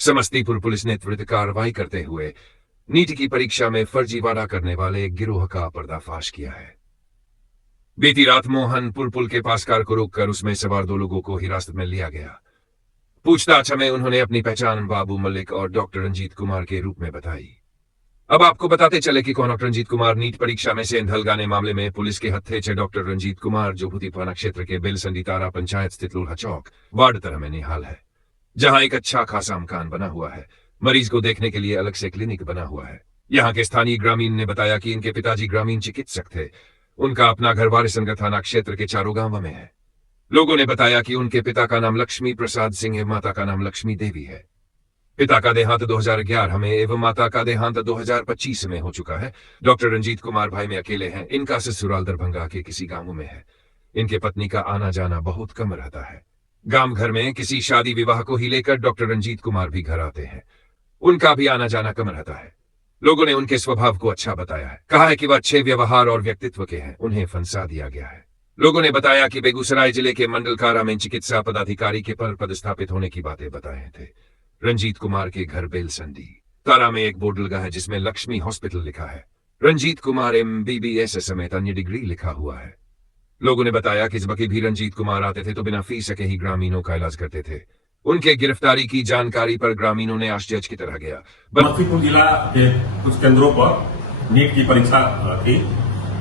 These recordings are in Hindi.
समस्तीपुर पुलिस ने त्वरित कार्रवाई करते हुए नीट की परीक्षा में फर्जीवाड़ा करने वाले एक गिरोह का पर्दाफाश किया है। बीती रात मोहनपुर पुल के पास कार को रोककर उसमें सवार 2 लोगों को हिरासत में लिया गया। पूछताछ में उन्होंने अपनी पहचान बाबू मलिक और डॉक्टर रंजीत कुमार के रूप में बताई। अब आपको बताते चले कि कौन डॉक्टर रंजीत कुमार नीट परीक्षा में सेंध गाने मामले में पुलिस के हत्थे छे डॉक्टर रंजीत कुमार जो भूती थाना क्षेत्र के बेलसंडी तारा पंचायत स्थित लोल्हा चौक वार्ड तरह में निहाल है, जहां एक अच्छा खासा मकान बना हुआ है। मरीज को देखने के लिए अलग से क्लिनिक बना हुआ है। यहाँ के स्थानीय ग्रामीण ने बताया कि इनके पिताजी ग्रामीण चिकित्सक थे। उनका अपना घर वारिसनगर थाना क्षेत्र के चारों गांव में है। लोगों ने बताया कि उनके पिता का नाम लक्ष्मी प्रसाद सिंह है, माता का नाम लक्ष्मी देवी है। पिता का देहांत 2011 में एवं माता का देहांत 2025 में हो चुका है। डॉक्टर रंजीत कुमार भाई में अकेले हैं। इनका ससुराल दरभंगा के किसी गांव में है। इनके पत्नी का आना जाना बहुत कम रहता है। गांव घर में किसी शादी विवाह को ही लेकर डॉक्टर रंजीत कुमार भी घर आते हैं। उनका भी आना जाना कम रहता है। लोगों ने उनके स्वभाव को अच्छा बताया है। कहा है कि वह अच्छे व्यवहार और व्यक्तित्व के हैं। उन्हें फंसा दिया गया है। लोगों ने बताया कि बेगूसराय जिले के मंडल कारा में चिकित्सा पदाधिकारी के पर पदस्थापित होने की बातें बताए थे। रंजीत कुमार के घर बेलसंडी तारा में एक बोर्ड लगा है जिसमें लक्ष्मी हॉस्पिटल लिखा है। रंजीत कुमार MBBS समेत अन्य डिग्री लिखा हुआ है। लोगों ने बताया कि जबकि भी रंजीत कुमार आते थे तो बिना फीस के ही ग्रामीणों का इलाज करते थे। उनके गिरफ्तारी की जानकारी पर ग्रामीणों ने आश्चर्य की तरह गया। समस्तीपुर जिला के कुछ केंद्रों पर नीट की परीक्षा थी।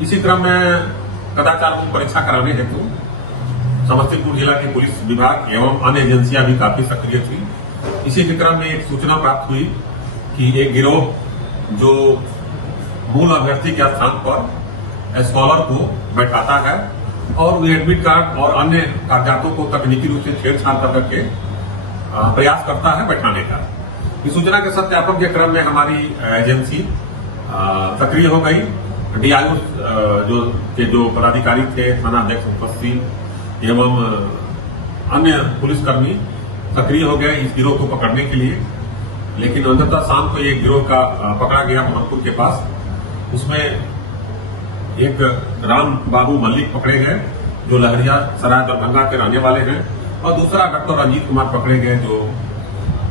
इसी क्रम में कदाचार की परीक्षा कराने हेतु समस्तीपुर जिला के पुलिस विभाग एवं अन्य एजेंसियां भी काफी सक्रिय थी। इसी के क्रम में एक सूचना प्राप्त हुई कि एक गिरोह जो मूल अभ्यर्थी के स्थान पर स्कॉलर को बैठाता है और वो एडमिट कार्ड और अन्य कागजातों को तकनीकी रूप से छेड़छाड़ करके प्रयास करता है बैठाने का। इस सूचना के सत्यापन के क्रम में हमारी एजेंसी सक्रिय हो गई। DIO जो पदाधिकारी थे, थाना अध्यक्ष उपस्थित एवं अन्य पुलिसकर्मी सक्रिय हो गए इस गिरोह को पकड़ने के लिए। लेकिन अंततः शाम को ये गिरोह का पकड़ा गया मोहनपुर के पास। उसमें एक राम बाबू मल्लिक पकड़े गए जो लहरिया सराय दरभंगा के रहने वाले हैं और दूसरा डॉक्टर रंजीत कुमार पकड़े गए जो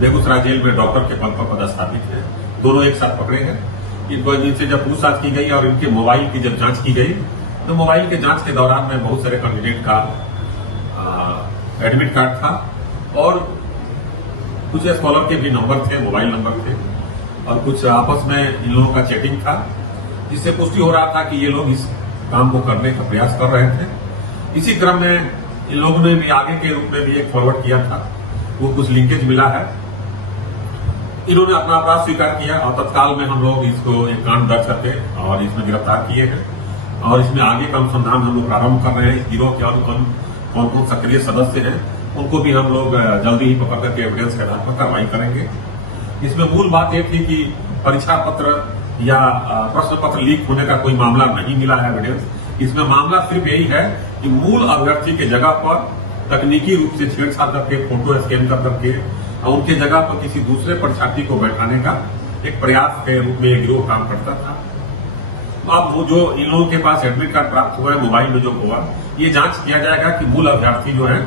बेगूसराय जेल में डॉक्टर के पद पर पदस्थापित है। दोनों एक साथ पकड़े गए। इनसे जब पूछताछ की गई और इनके मोबाइल की जब जांच की गई तो मोबाइल के जांच के दौरान में बहुत सारे कैंडिडेट का एडमिट कार्ड था और कुछ स्कॉलर के भी नंबर थे, मोबाइल नंबर थे और कुछ आपस में इन लोगों का चैटिंग था, जिससे पुष्टि हो रहा था कि ये लोग इस काम को करने का प्रयास कर रहे थे। इसी क्रम में इन लोगों ने भी आगे के रूप में भी एक फॉरवर्ड किया था, वो कुछ लिंकेज मिला है। इन्होंने अपना अपराध स्वीकार किया और तत्काल में हम लोग इसको एक कांड दर्ज करके और इसमें गिरफ्तार किए हैं और इसमें आगे का अनुसंधान हम लोग प्रारंभ कर रहे हैं। इस गिरोह के और कौन कौन सक्रिय सदस्य हैं उनको भी हम लोग जल्दी ही पकड़ करके एविडेंस के आधार पर कार्रवाई करेंगे। इसमें मूल बात यह थी कि परीक्षा पत्र या प्रश्न पत्र लीक होने का कोई मामला नहीं मिला है एविडेंस। इसमें मामला सिर्फ यही है कि मूल अभ्यर्थी के जगह पर तकनीकी रूप से छेड़छाड़ करके फोटो स्कैन कर करके और उनके जगह पर किसी दूसरे परीक्षार्थी को बैठाने का एक प्रयास के रूप में ये गिरोह काम करता था। अब वो जो इन लोगों के पास एडमिट कार्ड प्राप्त हुआ है, मोबाइल में जो हुआ, ये जांच किया जाएगा कि मूल अभ्यर्थी जो है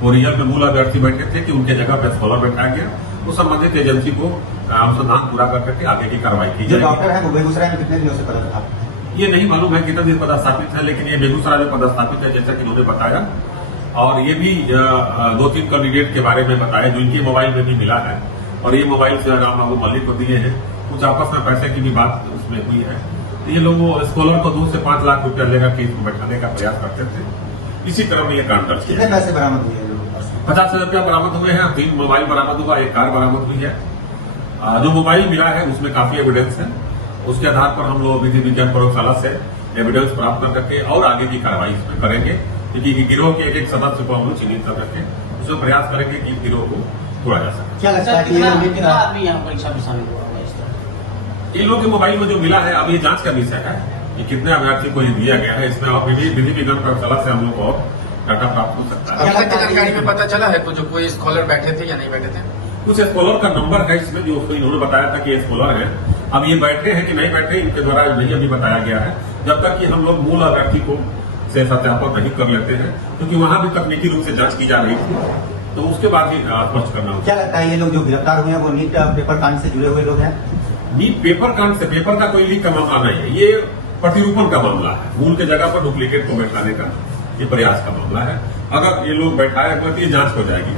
वो रियल में मूल अभ्यर्थी बैठे थे कि उनके जगह पर स्कॉलर बैठाया गया। तो संबंधित एजेंसी को अनुसंधान पूरा करके आगे की कार्रवाई की जाएगी। डॉक्टर है वो बेगूसराय में कितने दिनों से पदस्थापित था? ये नहीं मालूम है कितने दिन पदस्थापित है, लेकिन ये बेगूसराय में पदस्थापित है जैसा कि उन्होंने बताया। और ये भी 2-3 कैंडिडेट के बारे में बताया जो इनके मोबाइल में भी मिला है और ये मोबाइल से राम बाबू मल्लिक को दिए हैं। कुछ आपस में पैसे की भी बात उसमें हुई है। तो ये लोग स्कॉलर को 2 से 5 लाख रुपया लेकर के इसको बैठाने का प्रयास करते थे। इसी क्रम में ये कांड दर्ज किया। कितने पैसे बरामद हुए? 50,000 रुपया बरामद हुए हैं। 3 मोबाइल बरामद हुआ, 1 कार बरामद हुई है। जो मोबाइल मिला है उसमें काफी एविडेंस है। उसके आधार पर हम लोग विधि विज्ञान प्रयोगशाला से एविडेंस प्राप्त कर करके और आगे की कार्रवाई इसमें करेंगे, क्योंकि गिरोह के एक सदस्य को हम लोग चिन्हित कर करके उसमें प्रयास करेंगे कि गिरोह को तोड़ा जा सके। क्या लगता है कितना आदमी यहाँ परीक्षा में शामिल हुआ है? इन लोगों के मोबाइल में जो मिला है अब ये जांच का विषय है कि कितने अभ्यर्थी को ये दिया गया है। इसमें विधि विज्ञान प्रयोगशाला से हम लोग को डाटा प्राप्त हो सकता है। अभी तक जानकारी में पता चला है जो कोई स्कॉलर बैठे थे या नहीं बैठे थे? कुछ स्कॉलर का नंबर है इसमें जो इन्होंने बताया था कि ये स्कॉलर है। अब ये बैठे हैं कि नहीं बैठे इनके द्वारा नहीं अभी बताया गया है, जब तक कि हम लोग मूल अभ्यर्थी को से सत्यापन नहीं कर लेते हैं, क्योंकि वहां भी तकनीकी रूप से जांच की जा रही थी। तो उसके बाद ही स्पष्ट करना होगा। क्या लगता है ये लोग जो गिरफ्तार हुए हैं वो नीट पेपर कांड से जुड़े हुए लोग हैं? नीट पेपर कांड से पेपर का कोई लीक का मामला नहीं है, ये प्रतिरूपण का मामला है। मूल के जगह पर डुप्लीकेट को बैठाने का ये प्रयास का मामला है। अगर ये लोग बैठाए तो ये जांच हो जाएगी।